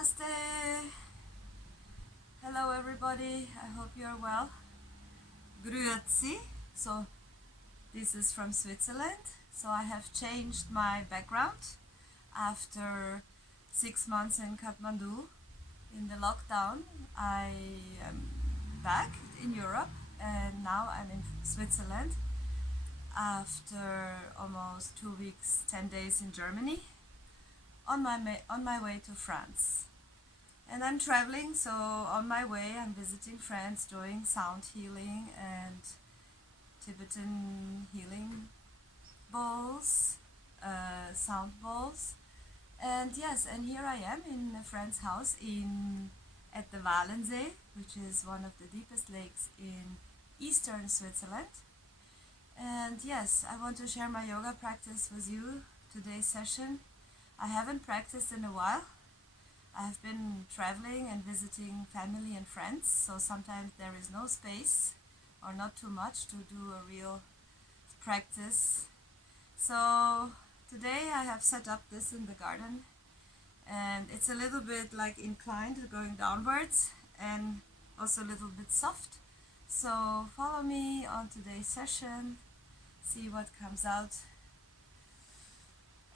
Namaste. Hello everybody, I hope you're well. Grüezi. So this is from Switzerland. So I have changed my background after 6 months in Kathmandu. In the lockdown I am back in Europe and now I'm in Switzerland after almost 2 weeks, 10 days in Germany on my way to France. And I'm traveling, so on my way I'm visiting friends, doing sound healing and Tibetan healing bowls, sound bowls. And yes, and here I am in a friend's house at the Walensee, which is one of the deepest lakes in eastern Switzerland. And yes, I want to share my yoga practice with you, today's session. I haven't practiced in a while. I've been traveling and visiting family and friends, so sometimes there is no space or not too much to do a real practice. So today I have set up this in the garden, and it's a little bit like inclined, going downwards, and also a little bit soft. So follow me on today's session, see what comes out,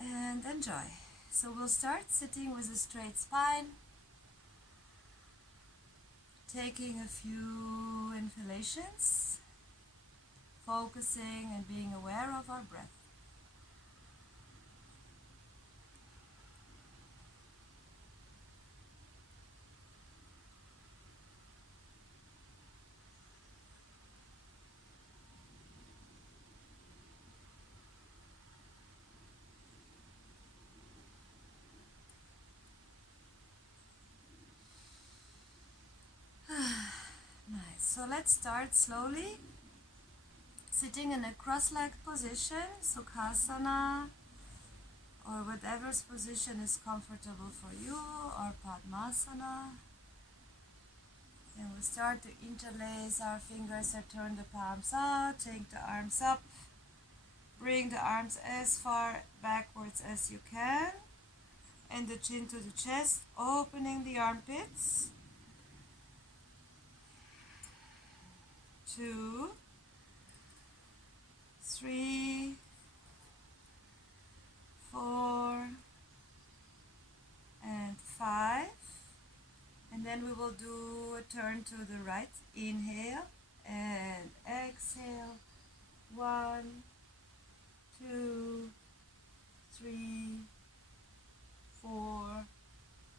and enjoy. So we'll start sitting with a straight spine, taking a few inhalations, focusing and being aware of our breath. Nice. So let's start slowly. Sitting in a cross-legged position, Sukhasana, or whatever position is comfortable for you, or Padmasana. Then we'll start to interlace our fingers and turn the palms out, take the arms up, bring the arms as far backwards as you can, and the chin to the chest, opening the armpits. 2, 3, 4, and 5. And then we will do a turn to the right. Inhale and exhale. 1, 2, 3, 4,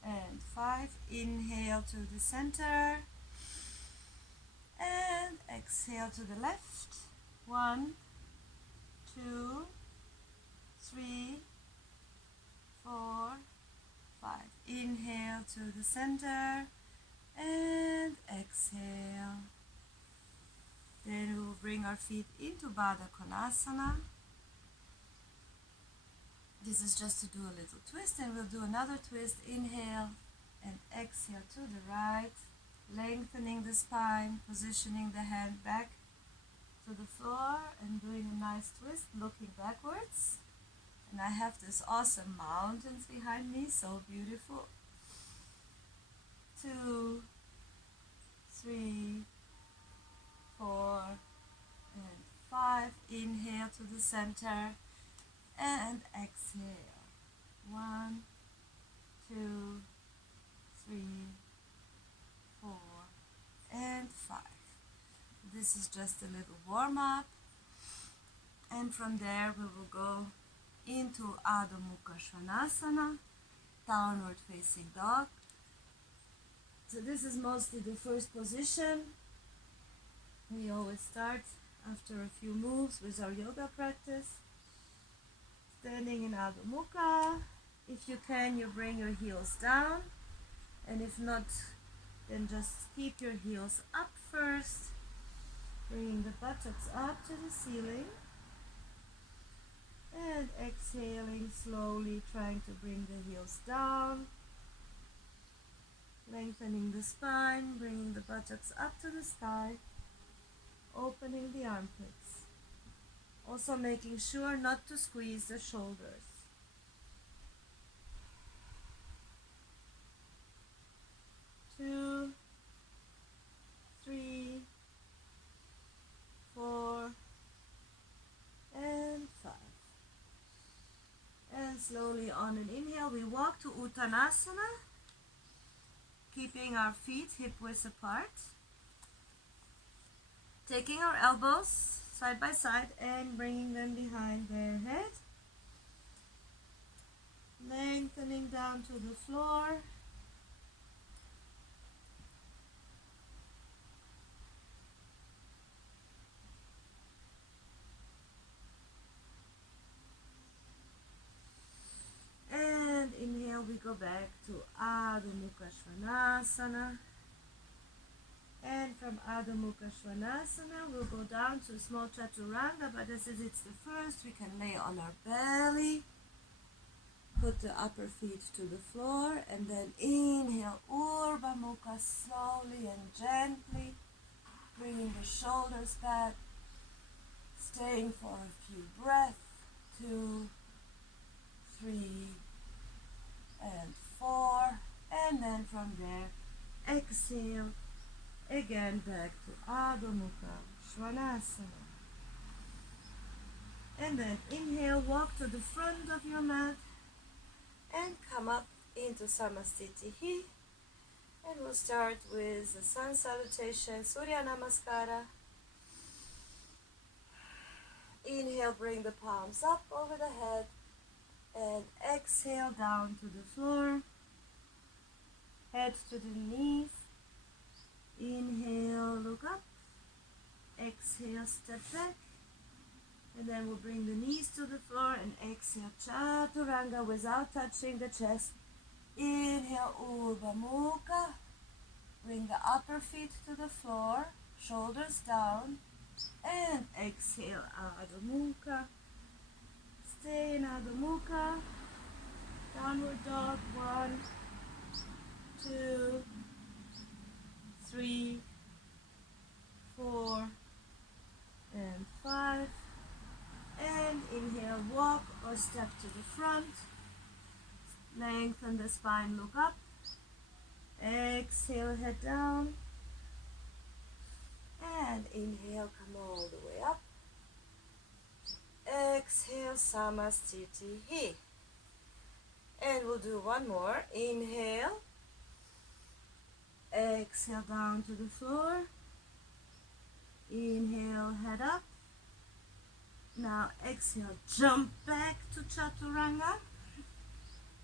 and 5. Inhale to the center. And exhale to the left. 1, 2, 3, 4, 5. Inhale to the center and exhale. Then we will bring our feet into Pashwa Konasana. This is just to do a little twist, and we'll do another twist. Inhale and exhale to the right. Lengthening the spine, positioning the hand back to the floor and doing a nice twist, looking backwards. And I have this awesome mountains behind me, so beautiful. 2, 3, 4, and 5. Inhale to the center and exhale. 1, 2, 3, 4, and 5. This is just a little warm-up, and from there we will go into Adho Mukha Svanasana, downward facing dog. So this is mostly the first position. We always start after a few moves with our yoga practice. Standing in Adho Mukha. If you can, you bring your heels down, and if not, then just keep your heels up first, bringing the buttocks up to the ceiling, and exhaling slowly, trying to bring the heels down, lengthening the spine, bringing the buttocks up to the sky, opening the armpits, also making sure not to squeeze the shoulders. And slowly on an inhale, we walk to Uttanasana, keeping our feet hip-width apart. Taking our elbows side by side and bringing them behind their head. Lengthening down to the floor. And inhale, we go back to Adho Mukha Svanasana. And from Adho Mukha Svanasana, we'll go down to small Chaturanga, but as it's the first, we can lay on our belly. Put the upper feet to the floor, and then inhale, Urdhva Mukha, slowly and gently, bringing the shoulders back, staying for a few breaths, 2, 3, and 4, and then from there, exhale, again back to Adho Mukha Svanasana. And then inhale, walk to the front of your mat, and come up into Samastitihi. And we'll start with the sun salutation, Surya Namaskara. Inhale, bring the palms up over the head, and exhale down to the floor, head to the knees. Inhale, look up, exhale, step back. And then we'll bring the knees to the floor and exhale, Chaturanga without touching the chest. Inhale, Urdhva Mukha. Bring the upper feet to the floor, shoulders down. And exhale, Adho Mukha. Stay in Adho Mukha. Downward dog, 1, 2, 3, 4, and 5. And inhale, walk or step to the front. Lengthen the spine, look up. Exhale, head down. And inhale, come all the way up. Exhale, Samastitihi. And we'll do one more. Inhale. Exhale, down to the floor. Inhale, head up. Now exhale, jump back to Chaturanga.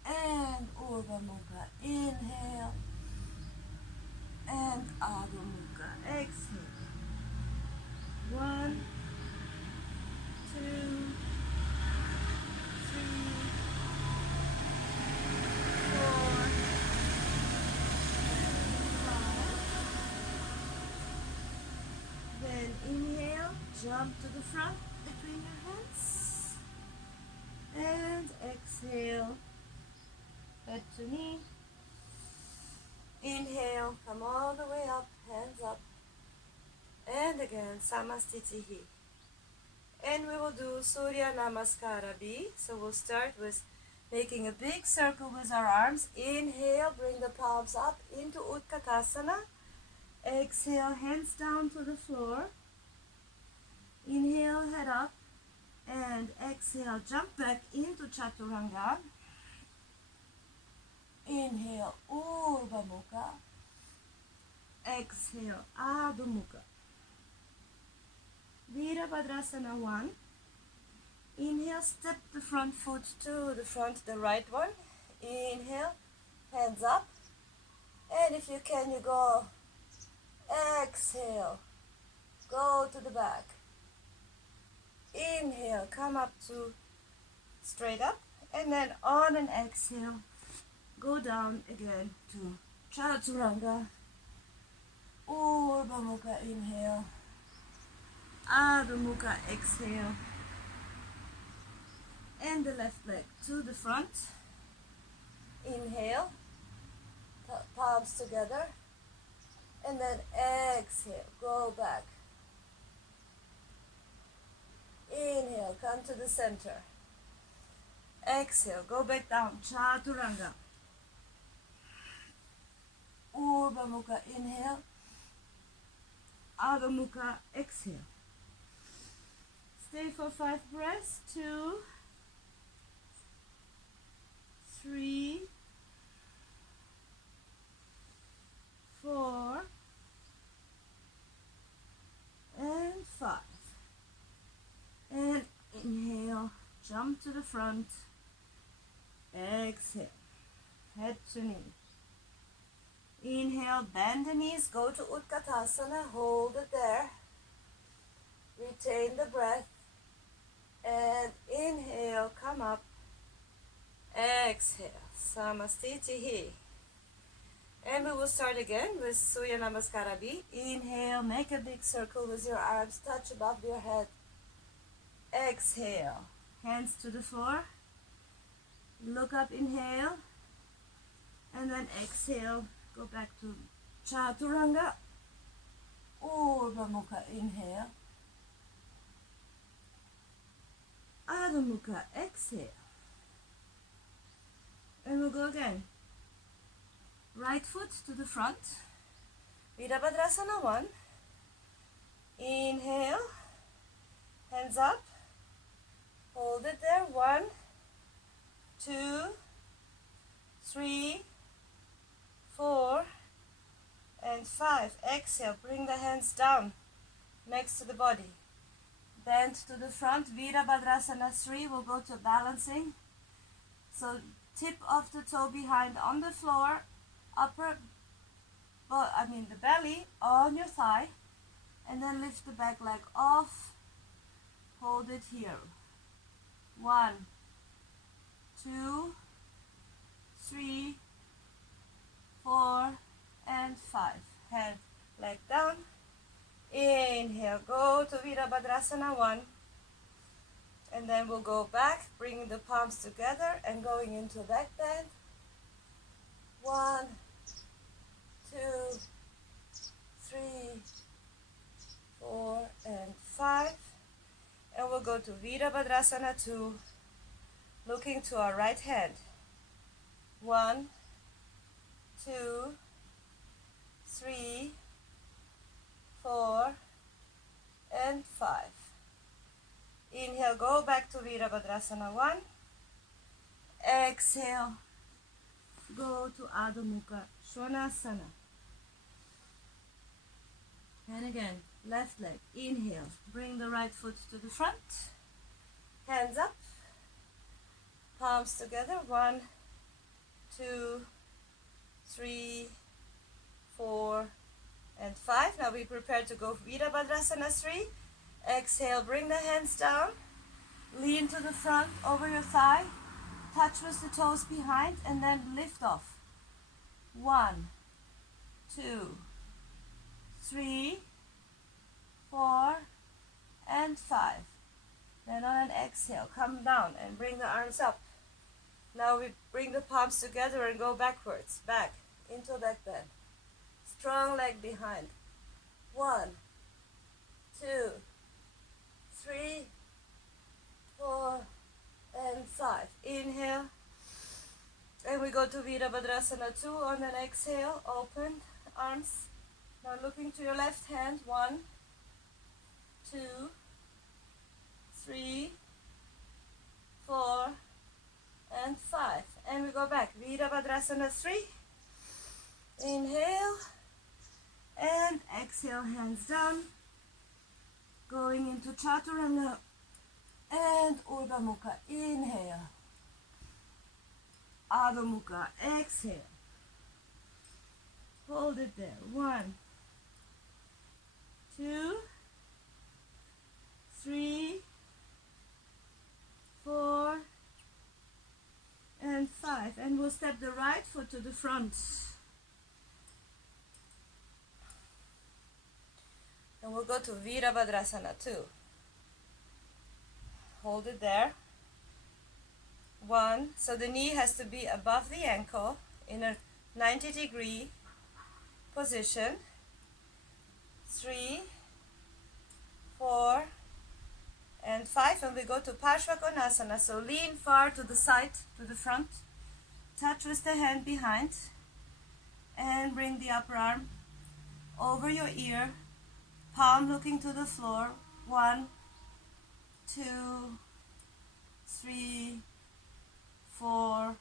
And Urdhva Mukha, inhale. And Adho Mukha, exhale. 1, 2, 3, 4, and 5. Then inhale, jump to the front between your hands. And exhale, head to knee. Inhale, come all the way up, hands up. And again, Samastitihi. And we will do Surya Namaskara B. So we'll start with making a big circle with our arms. Inhale, bring the palms up into Uttanasana. Exhale, hands down to the floor. Inhale, head up. And exhale, jump back into Chaturanga. Inhale, Urdhva Mukha. Exhale, Adho Mukha. Veerabhadrasana 1. Inhale, step the front foot to the front, the right one. Inhale, hands up. And if you can, you go. Exhale, go to the back. Inhale, come up to straight up. And then on an exhale, go down again to Chaturanga. Urdhva Mukha, inhale. Adho Mukha, exhale. And the left leg to the front. Inhale, palms together. And then exhale, go back. Inhale, come to the center. Exhale, go back down, Chaturanga. Urdhva Mukha, inhale. Adho Mukha, exhale. Stay for 5 breaths. 2, 3, 4, and 5. And inhale, jump to the front. Exhale, head to knee. Inhale, bend the knees, go to Uttanasana, hold it there. Retain the breath. And inhale, come up. Exhale, Samastitihi. And we will start again with Surya Namaskara B. Inhale, make a big circle with your arms, touch above your head. Exhale, hands to the floor. Look up, inhale. And then exhale, go back to Chaturanga. Urdhva Mukha, inhale. Adho Mukha, exhale. And we'll go again. Right foot to the front. Veerabhadrasana 1. Inhale. Hands up. Hold it there. 1, 2, 3, 4, and 5. Exhale. Bring the hands down next to the body. Bend to the front. Veerabhadrasana 3. We'll go to balancing. So tip of the toe behind on the floor. The belly on your thigh. And then lift the back leg off. Hold it here. 1, 2, 3, 4, and 5. Head, leg down. Inhale, go to Veerabhadrasana 1. And then we'll go back, bringing the palms together and going into back bend. 1, 2, 3, 4, and 5. And we'll go to Veerabhadrasana 2, looking to our right hand. 1, 2, 3, 4, and 5. Inhale, go back to Veerabhadrasana 1. Exhale, go to Adho Mukha Svanasana. And again, left leg, inhale, bring the right foot to the front. Hands up, palms together. 1, 2, 3, 4, and 5. Now we prepare to go Veerabhadrasana 3. Exhale, bring the hands down, lean to the front over your thigh, touch with the toes behind, and then lift off. 1, 2, 3, 4, and 5. Then on an exhale, come down and bring the arms up. Now we bring the palms together and go backwards, back into back bend. Strong leg behind. 1, 2, 3, 4, and 5. Inhale. And we go to Veerabhadrasana 2 on an exhale. Open arms. Now looking to your left hand. 1, 2, 3, 4, and 5. And we go back. Veerabhadrasana 3. Inhale. And exhale, hands down. Going into Chaturanga and Urdhva Mukha. Inhale. Adho Mukha. Exhale. Hold it there. 1, 2, 3, 4, and 5. And we'll step the right foot to the front. And we'll go to Veerabhadrasana 2. Hold it there. 1. So the knee has to be above the ankle in a 90-degree position. 3, 4, and 5. And we go to Pashwa Konasana. So lean far to the side, to the front. Touch with the hand behind. And bring the upper arm over your ear. Palm looking to the floor. 1, 2, 3, 4,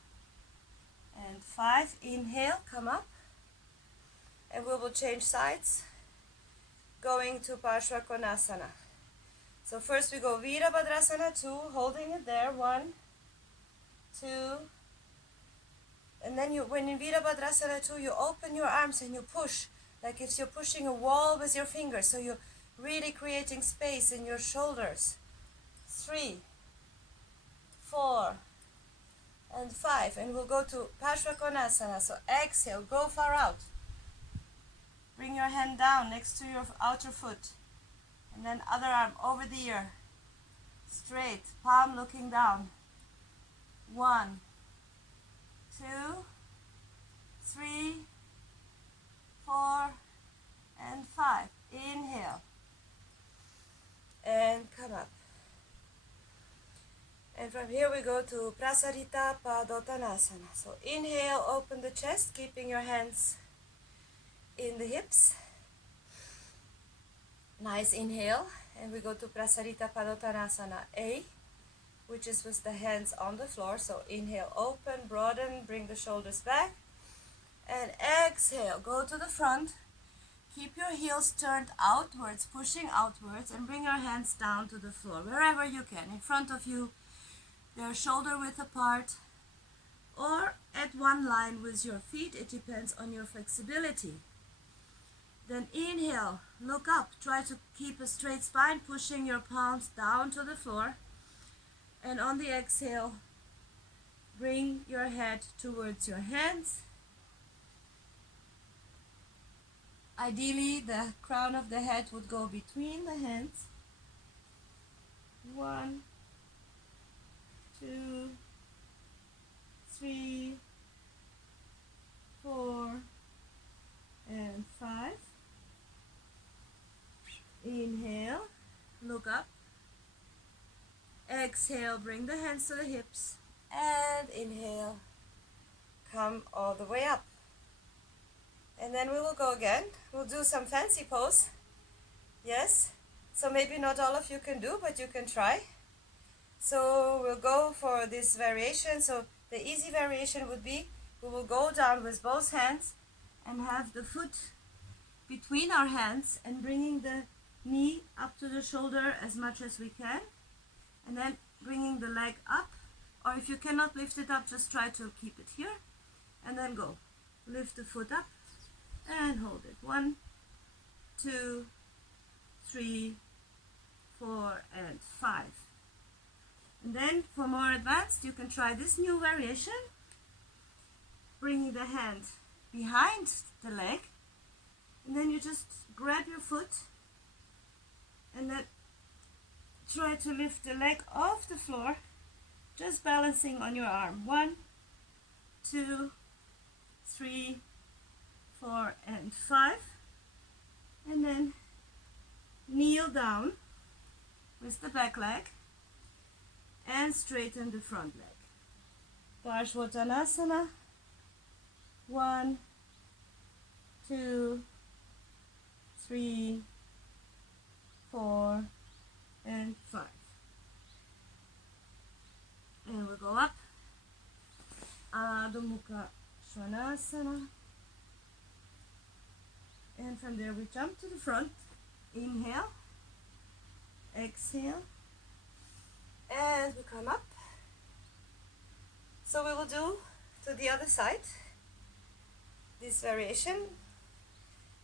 and 5. Inhale, come up. And we will change sides, going to Pashwa Konasana. So first we go Veerabhadrasana 2, holding it there, 1, 2, and then when in Veerabhadrasana 2, you open your arms and you push, like if you're pushing a wall with your fingers, so you're really creating space in your shoulders. 3, 4, and 5, and we'll go to Pashwa Konasana. So exhale, go far out. Bring your hand down next to your outer foot, and then other arm over the ear, straight, palm looking down. 1, 2, 3, 4, and 5. Inhale, and come up. And from here we go to Prasarita Uttanasana. So inhale, open the chest, keeping your hands in the hips. Nice inhale, and we go to Prasarita Uttanasana A, which is with the hands on the floor. So inhale, open, broaden, bring the shoulders back, and exhale, go to the front. Keep your heels turned outwards, pushing outwards, and bring your hands down to the floor, wherever you can. In front of you, they're shoulder width apart, or at one line with your feet. It depends on your flexibility. Then inhale, look up, try to keep a straight spine, pushing your palms down to the floor. And on the exhale, bring your head towards your hands. Ideally, the crown of the head would go between the hands. 1, 2, 3, 4, and 5. Inhale, look up. Exhale, bring the hands to the hips. And inhale, come all the way up. And then we will go again. We'll do some fancy pose. Yes? So maybe not all of you can do, but you can try. So we'll go for this variation. So the easy variation would be, we will go down with both hands and have the foot between our hands and bringing the knee up to the shoulder as much as we can. And then bringing the leg up. Or if you cannot lift it up, just try to keep it here. And then go. Lift the foot up and hold it. 1, 2, 3, 4, and 5. And then for more advanced, you can try this new variation, bringing the hand behind the leg, and then you just grab your foot and then try to lift the leg off the floor, just balancing on your arm. 1, 2, 3, 4, and 5. And then kneel down with the back leg and straighten the front leg. Pashwa Konasana. 1, 2, 3, 4, and 5. And we'll go up. Adho Mukha Svanasana. And from there we jump to the front. Inhale. Exhale. And we come up. So we will do to the other side this variation.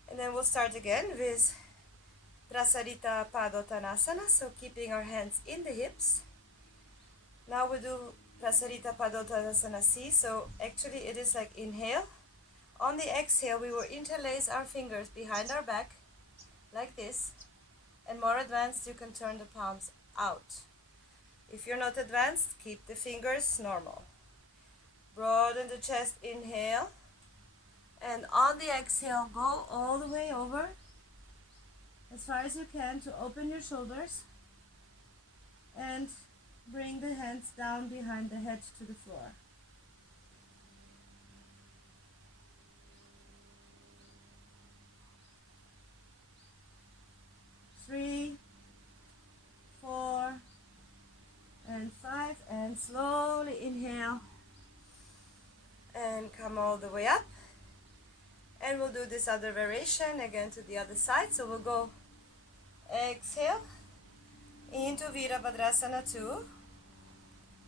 And then we'll start again with Prasarita Uttanasana. So keeping our hands in the hips. Now we do Prasarita Uttanasana C. So actually it is like inhale. On the exhale, we will interlace our fingers behind our back, like this. And more advanced, you can turn the palms out. If you're not advanced, keep the fingers normal. Broaden the chest, inhale. And on the exhale, go all the way over, as far as you can, to open your shoulders. And bring the hands down behind the head to the floor. 3, 4, and 5, and slowly inhale and all the way up. And we'll do this other variation again to the other side. So we'll go exhale into Veerabhadrasana 2.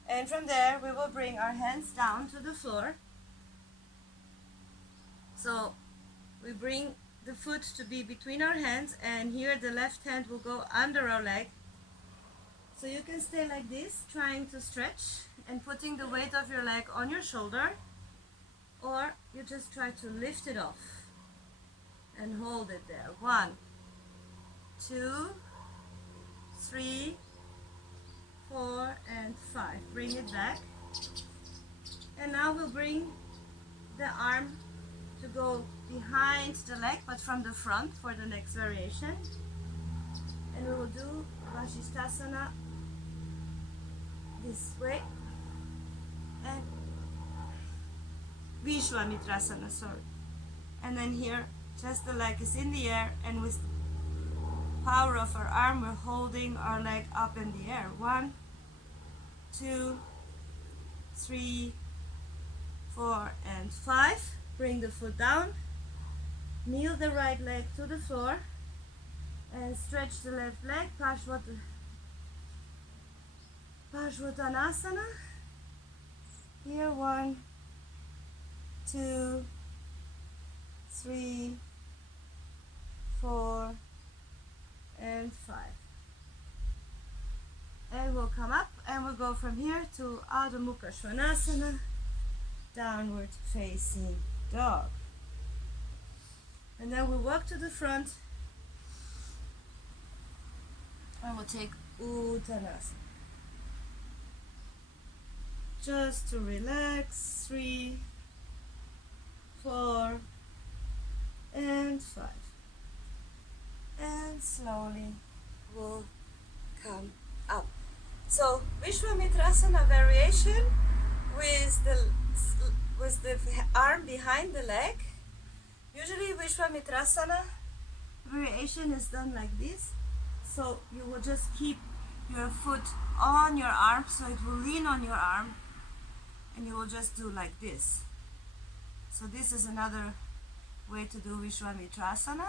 And from there we will bring our hands down to the floor. So we bring the foot to be between our hands, and here the left hand will go under our leg. So you can stay like this, trying to stretch and putting the weight of your leg on your shoulder, or you just try to lift it off and hold it there. 1, 2, 3, 4, and 5. Bring it back. And now we'll bring the arm to go behind the leg, but from the front for the next variation. And we will do Rajistasana this way, and Vishwamitrasana, sorry. And then here, just the leg is in the air, and with the power of our arm, we're holding our leg up in the air. 1, 2, 3, 4, and 5. Bring the foot down, kneel the right leg to the floor, and stretch the left leg, Pashwa Konasana. Here, 1, 2, 3, 4, and 5. And we'll come up, and we'll go from here to Adho Mukha Svanasana, downward facing dog. And then we'll walk to the front, and we'll take Uttanasana. Just to relax. 3, 4, and 5. And slowly we'll come up. So Vishwamitrasana variation with the arm behind the leg. Usually Vishwamitrasana variation is done like this. So you will just keep your foot on your arm, so it will lean on your arm, and you will just do like this. So this is another way to do Vishwamitrasana.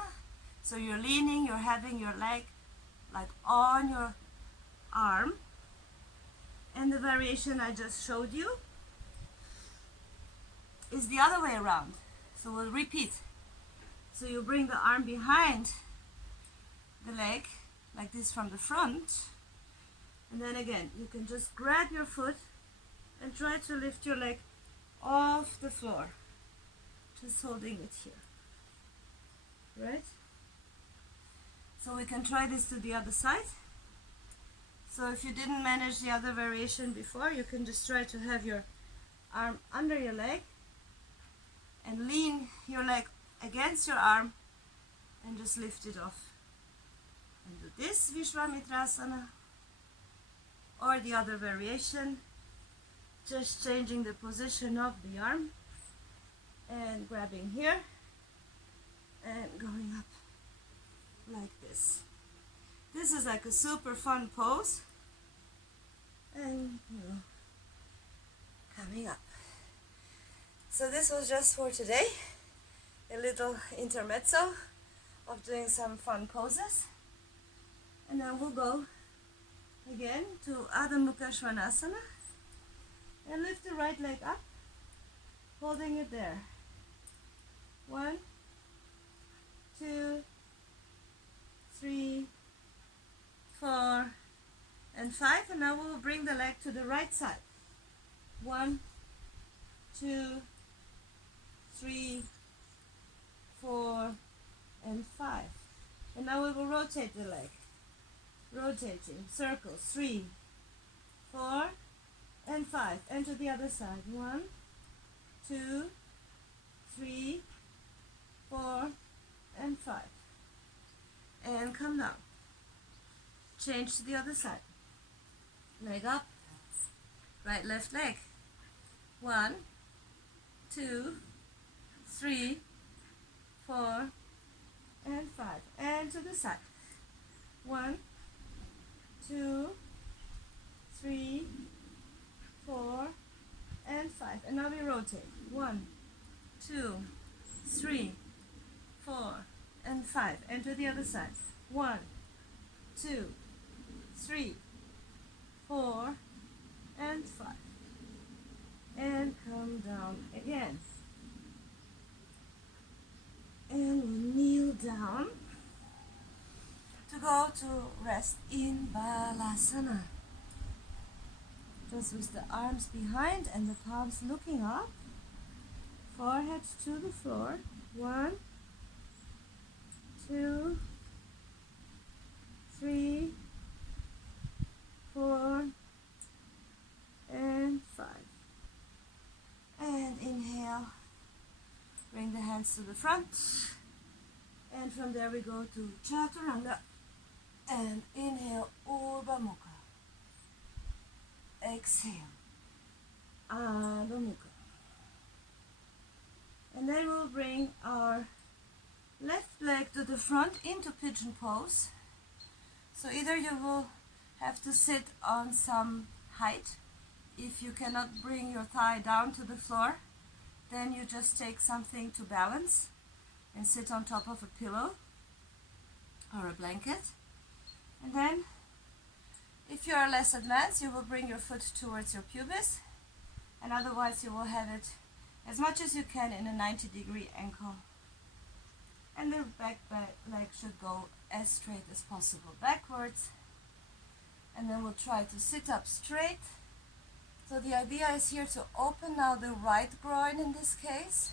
So you're leaning, you're having your leg like on your arm. And the variation I just showed you is the other way around. So we'll repeat. So you bring the arm behind the leg like this from the front, and then again you can just grab your foot and try to lift your leg off the floor, just holding it here, right? So we can try this to the other side. So if you didn't manage the other variation before, you can just try to have your arm under your leg and lean your leg against your arm and just lift it off. And do this Vishwamitrasana, or the other variation, just changing the position of the arm and grabbing here and going up like this. This is like a super fun pose, and coming up. So this was just for today, a little intermezzo of doing some fun poses, and then we'll go again to Adho Mukha Svanasana and lift the right leg up, holding it there. 1, 2, 3, 4, and 5, and now we'll bring the leg to the right side. 1, 2, 3, 4, and 5. And now we will rotate the leg. Rotating, circles, 3, 4, and 5. And to the other side. 1, 2, 3, 4, and 5. And come down. Change to the other side. Leg up. Right, left leg. 1, 2, 3, 4, and 5. And to the side. 1, 2, 3, 4, and 5. And now we rotate. 1, 2, 3, 4, and 5. And to the other side. 1, 2, 3, 4, and 5. And come down again. And we'll kneel down to go to rest in Balasana. Just with the arms behind and the palms looking up. Forehead to the floor. 1, 2, 3, 4, and 5. And inhale. Bring the hands to the front. And from there we go to Chaturanga. And inhale, Urdhva Mukha. Exhale, Adho Mukha. And then we'll bring our left leg to the front into Pigeon Pose. So either you will have to sit on some height. If you cannot bring your thigh down to the floor, then you just take something to balance and sit on top of a pillow or a blanket. And then, if you are less advanced, you will bring your foot towards your pubis, and otherwise you will have it as much as you can in a 90-degree angle. And the back leg should go as straight as possible backwards. And then we'll try to sit up straight. So the idea is here to open now the right groin in this case.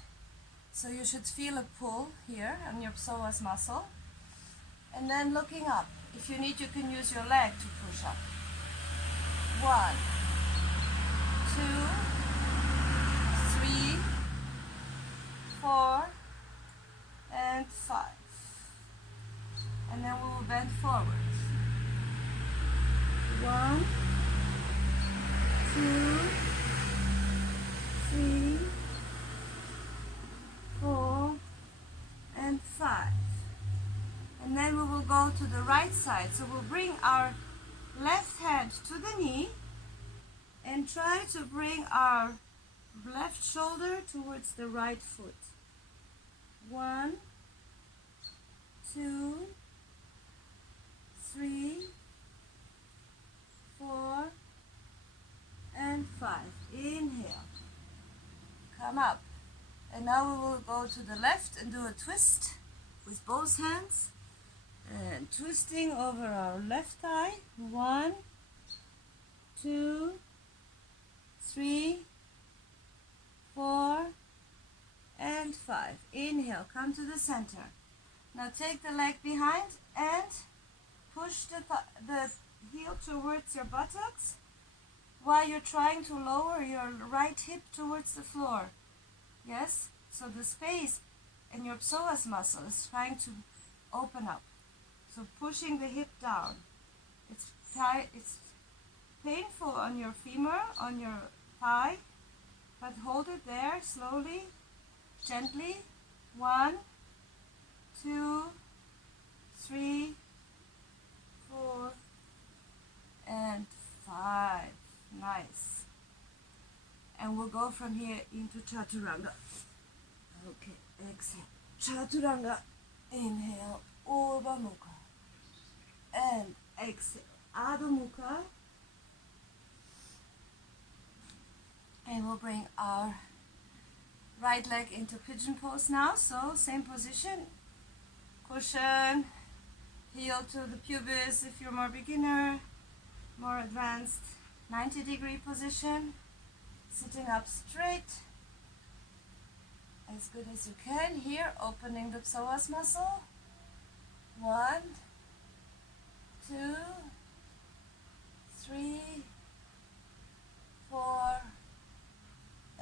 So you should feel a pull here on your psoas muscle. And then looking up. If you need, you can use your leg to push up. 1, 2, 3, 4, and 5. And then we will bend forward. 1, 2, 3, 4, and 5. And then we will go to the right side. So we'll bring our left hand to the knee and try to bring our left shoulder towards the right foot. 1, 2, 3, 4, and 5. Inhale. Come up. And now we will go to the left and do a twist with both hands. And twisting over our left thigh. 1, 2, 3, 4, and 5. Inhale, come to the center. Now take the leg behind and push the heel towards your buttocks while you're trying to lower your right hip towards the floor. Yes? So the space in your psoas muscle is trying to open up. So pushing the hip down. It's painful on your femur, on your thigh, but hold it there slowly, gently. 1, 2, 3, 4, and 5. Nice. And we'll go from here into Chaturanga. Okay, exhale. Chaturanga. Inhale, Urdhva Mukha. And exhale, Adho Mukha. And we'll bring our right leg into Pigeon Pose now. So same position. Cushion, heel to the pubis if you're more beginner, more advanced. 90-degree position. Sitting up straight. As good as you can. Here, opening the psoas muscle. 1, 2, 3, 4,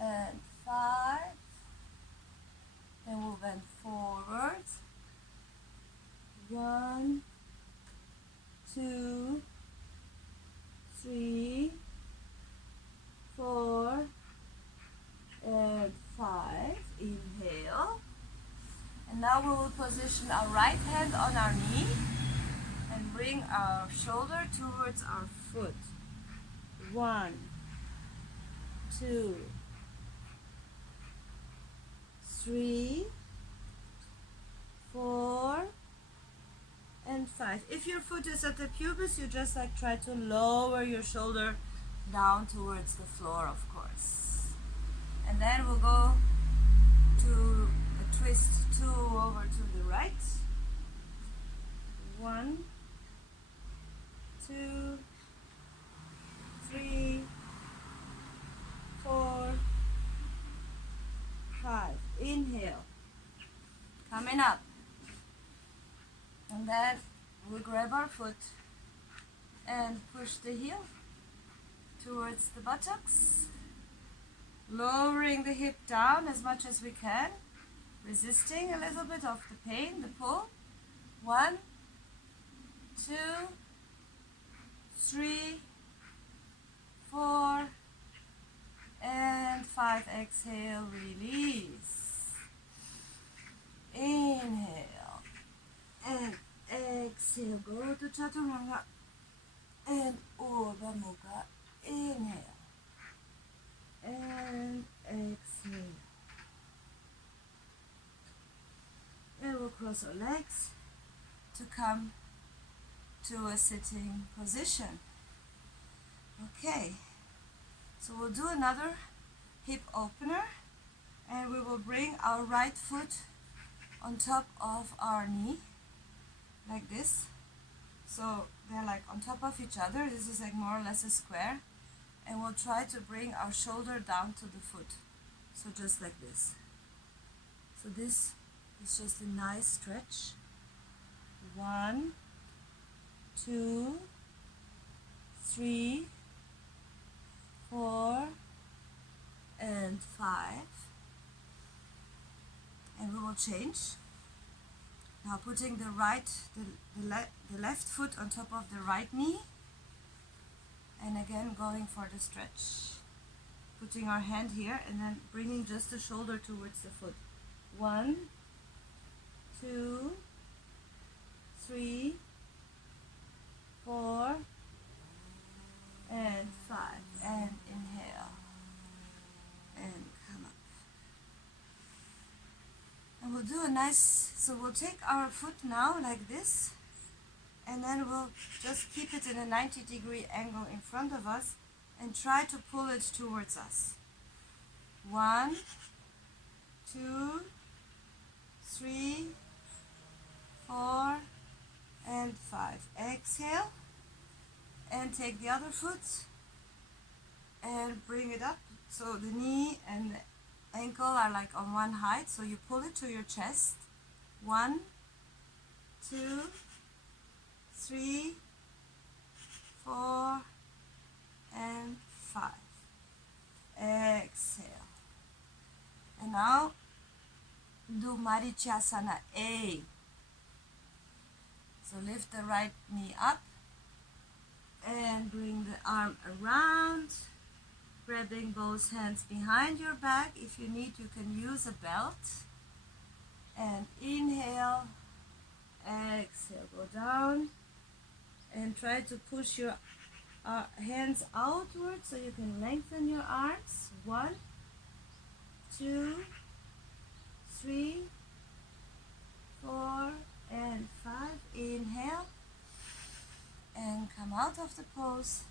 and 5. Then we'll bend forward. 1, 2, 3, 4, and 5. Inhale. And now we will position our right hand on our knee and bring our shoulder towards our foot. 1, 2, 3, 4, and 5. If your foot is at the pubis, you just like try to lower your shoulder down towards the floor, of course. And then we'll go to a twist 2 over to the right. 1, 2, 3, 4, 5. Inhale. Coming up. And then we grab our foot and push the heel towards the buttocks, lowering the hip down as much as we can, resisting a little bit of the pain, the pull. 1, 2, 3, 4, and 5. Exhale, release. Inhale and exhale. Go to Chaturanga and Urdhva Mukha. Inhale and exhale. And we'll cross our legs to come to a sitting position. Okay, so we'll do another hip opener, and we will bring our right foot on top of our knee, like this. So they're like on top of each other. This is like more or less a square, and we'll try to bring our shoulder down to the foot. So just like this. So this is just a nice stretch. 1, 2, 3, 4, and 5. And we will change. Now putting the left foot on top of the right knee, and again going for the stretch. Putting our hand here and then bringing just the shoulder towards the foot. 1, 2, 3, 4, and 5. And inhale and come up. And we'll do a nice, so we'll take our foot now like this, and then we'll just keep it in a 90-degree angle in front of us and try to pull it towards us. 1, 2, 3, 4, and 5. Exhale and take the other foot and bring it up. So the knee and the ankle are like on one height, so you pull it to your chest. 1, 2, 3, 4, and 5. Exhale. And now do Rajistasana A. So lift the right knee up and bring the arm around, grabbing both hands behind your back. If you need, you can use a belt. And inhale, exhale, go down and try to push your hands outward so you can lengthen your arms. 1, 2, 3, 4, and 5. Inhale and come out of the pose.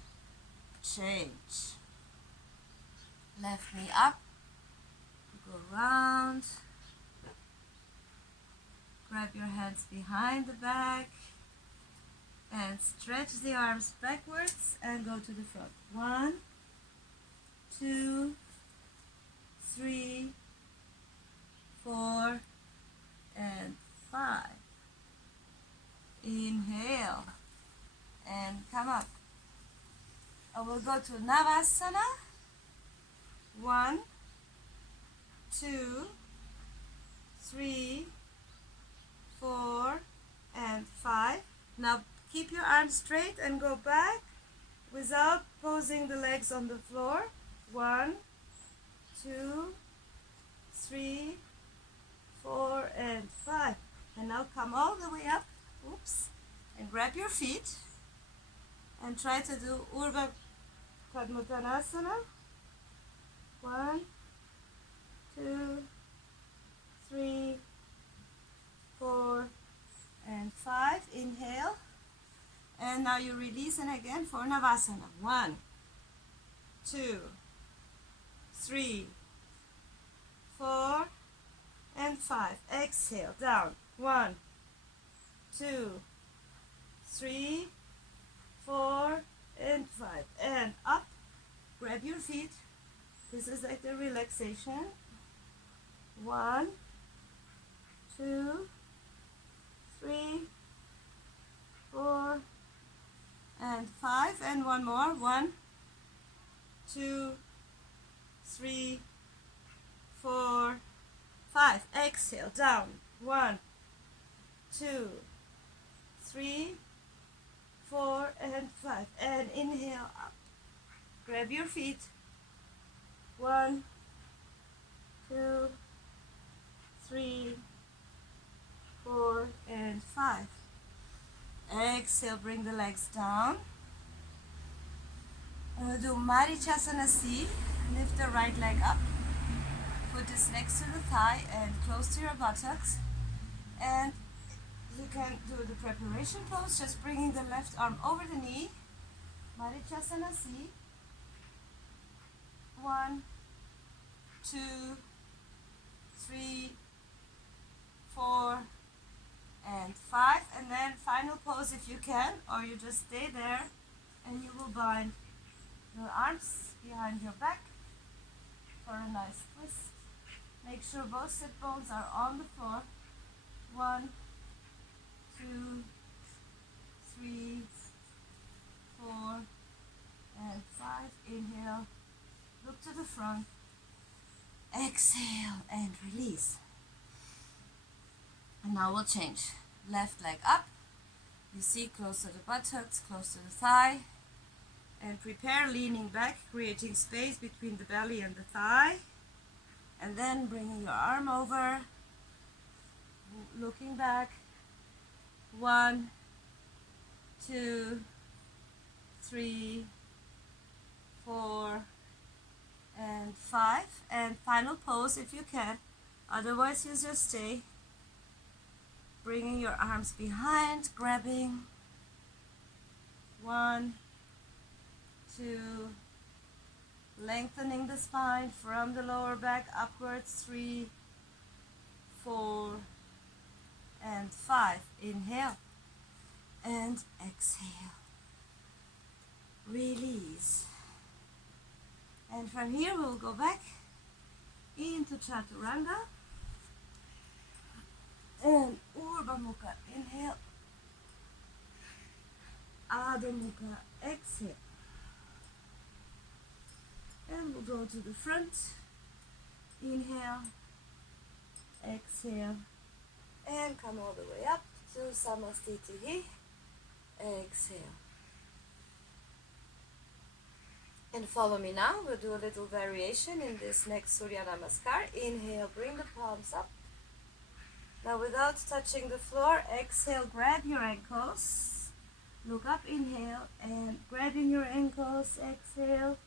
Change. Left knee up, go round, grab your hands behind the back and stretch the arms backwards and go to the front. 1, 2, 3, 4, and 5. Inhale and come up. I will go to Navasana. 1, 2, 3, 4, and 5. Now keep your arms straight and go back without posing the legs on the floor. 1, 2, 3, 4, and 5. And now come all the way up. Oops. And grab your feet and try to do Uttanasana. 1, 2, 3, 4, and 5. Inhale. And now you release, and again for Navasana. 1, 2, 3, 4, and 5. Exhale, down. 1, 2, 3, 4, and 5. And up. Grab your feet. This is like the relaxation. 1, 2, 3, 4, and 5. And one more. 1, 2, 3, 4, 5. Exhale, down. 1, 2, 3, 4, and 5. And inhale, up. Grab your feet. 1, 2, 3, 4, and 5. Exhale, bring the legs down. And we'll do Rajistasana C. Lift the right leg up. Foot is next to the thigh and close to your buttocks. And you can do the preparation pose, just bringing the left arm over the knee. Rajistasana C. 1, 2, 3, 4, and 5. And then final pose if you can, or you just stay there and you will bind your arms behind your back for a nice twist. Make sure both sit bones are on the floor. 1, 2, 3, 4, and 5. Inhale. Look to the front. Exhale and release. And now we'll change. Left leg up. You see, close to the buttocks, close to the thigh. And prepare leaning back, creating space between the belly and the thigh. And then bringing your arm over. Looking back. 1, 2, 3, 4, and 5. And final pose if you can. Otherwise, you just stay. Bringing your arms behind, grabbing. 1, 2, lengthening the spine from the lower back upwards. 3, 4, and 5. Inhale and exhale. Release. And from here we'll go back into Chaturanga. And Urdhva Mukha, inhale. Adho Mukha, exhale. And we'll go to the front. Inhale. Exhale. And come all the way up to Samastitihi. Exhale. And follow me now. We'll do a little variation in this next Surya Namaskar. Inhale, bring the palms up. Now without touching the floor, exhale, grab your ankles. Look up, inhale, and grabbing your ankles, exhale.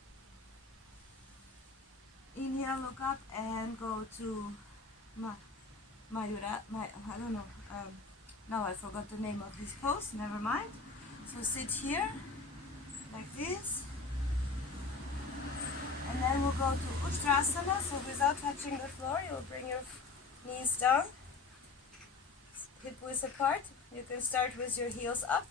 Inhale, look up, and go to Mayura. I don't know. Now I forgot the name of this pose. Never mind. So sit here, like this. And then we'll go to Uttanasana. So without touching the floor, you'll bring your knees down. Hip width apart. You can start with your heels up.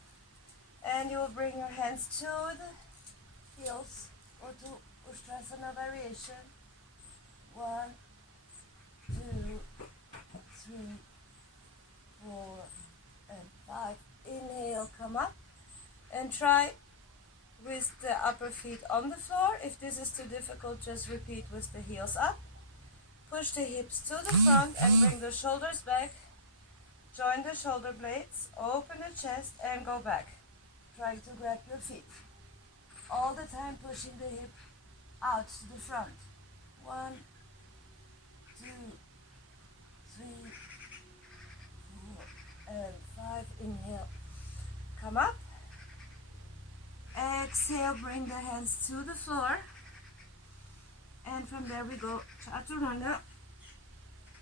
And you will bring your hands to the heels or to Uttanasana variation. 1, 2, 3, 4, and 5. Inhale, come up. And try with the upper feet on the floor. If this is too difficult, just repeat with the heels up. Push the hips to the front and bring the shoulders back. Join the shoulder blades, open the chest and go back. Trying to grab your feet. All the time pushing the hip out to the front. 1, 2, 3, 4, and 5. Inhale. Come up. Exhale, bring the hands to the floor. And from there we go Chaturanga.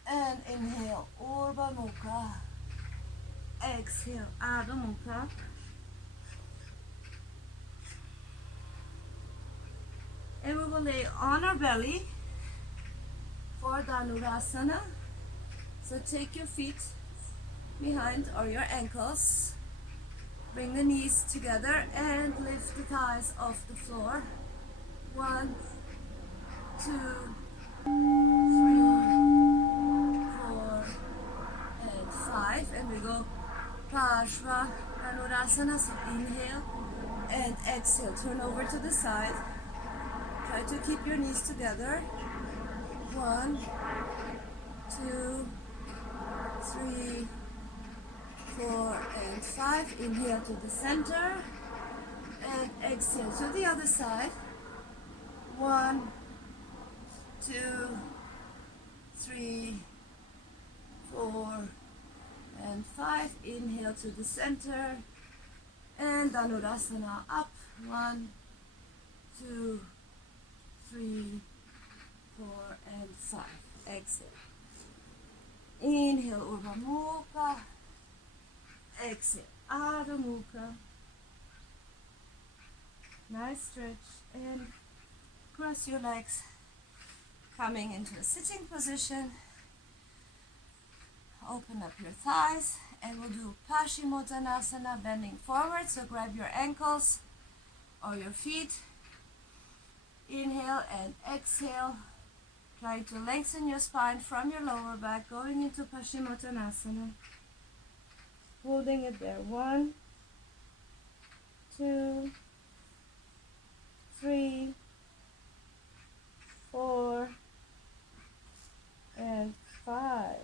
And inhale, Urdhva Mukha. Exhale, Adho Mukha. And we will lay on our belly for Dhanurasana. So take your feet behind or your ankles. Bring the knees together and lift the thighs off the floor. 1, 2, 3, 4, and 5. And we go Pashwa Konasana. So inhale and exhale. Turn over to the side. Try to keep your knees together. 1, 2, 3, 4, and 5. Inhale to the center and exhale to the other side. 1, 2, 3, 4, and 5. Inhale to the center and Dhanurasana up. 1, 2, 3, 4, and 5. Exhale. Inhale, Urdhva Mukha. Exhale, Adho Mukha. Nice stretch and cross your legs, coming into a sitting position. Open up your thighs and we'll do Paschimottanasana, bending forward. So grab your ankles or your feet. Inhale and exhale. Try to lengthen your spine from your lower back, going into Paschimottanasana. Holding it there. 1, 2, 3, 4, and 5.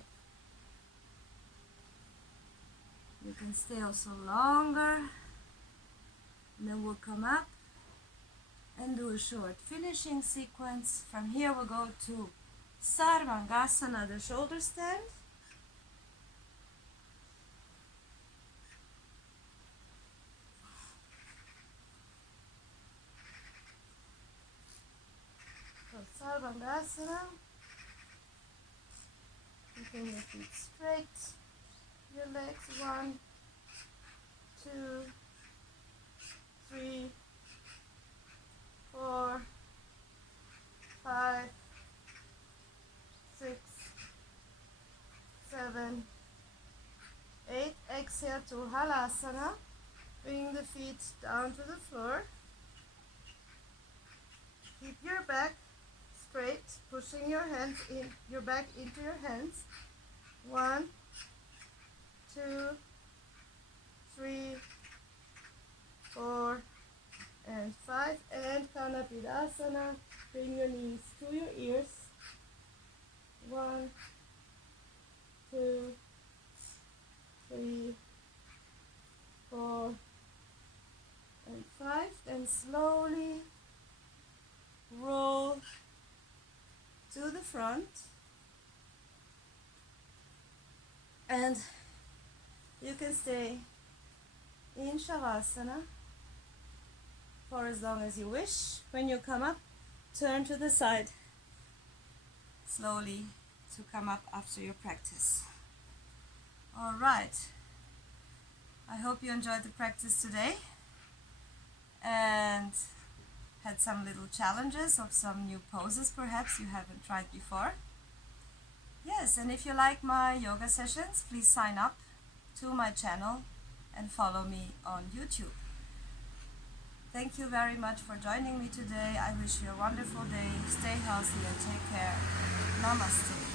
You can stay also longer. And then we'll come up and do a short finishing sequence. From here we'll go to Sarvangasana, the shoulder stand. So Sarvangasana, keeping your feet straight, your legs. 1, 2, 3, 4, 5, 6, 7, 8. Exhale to Halasana. Bring the feet down to the floor. Keep your back straight, pushing your hands in, your back into your hands. 1, 2, 3, 4, and 5. And Kanapidasana. Bring your knees to your ears. 1, 2, 3, 4, and 5. Then slowly roll to the front. And you can stay in Shavasana for as long as you wish. When you come up, turn to the side slowly to come up after your practice. All right. I hope you enjoyed the practice today and had some little challenges of some new poses perhaps you haven't tried before. Yes, and if you like my yoga sessions, please sign up to my channel and follow me on YouTube. Thank you very much for joining me today. I wish you a wonderful day. Stay healthy and take care. Namaste.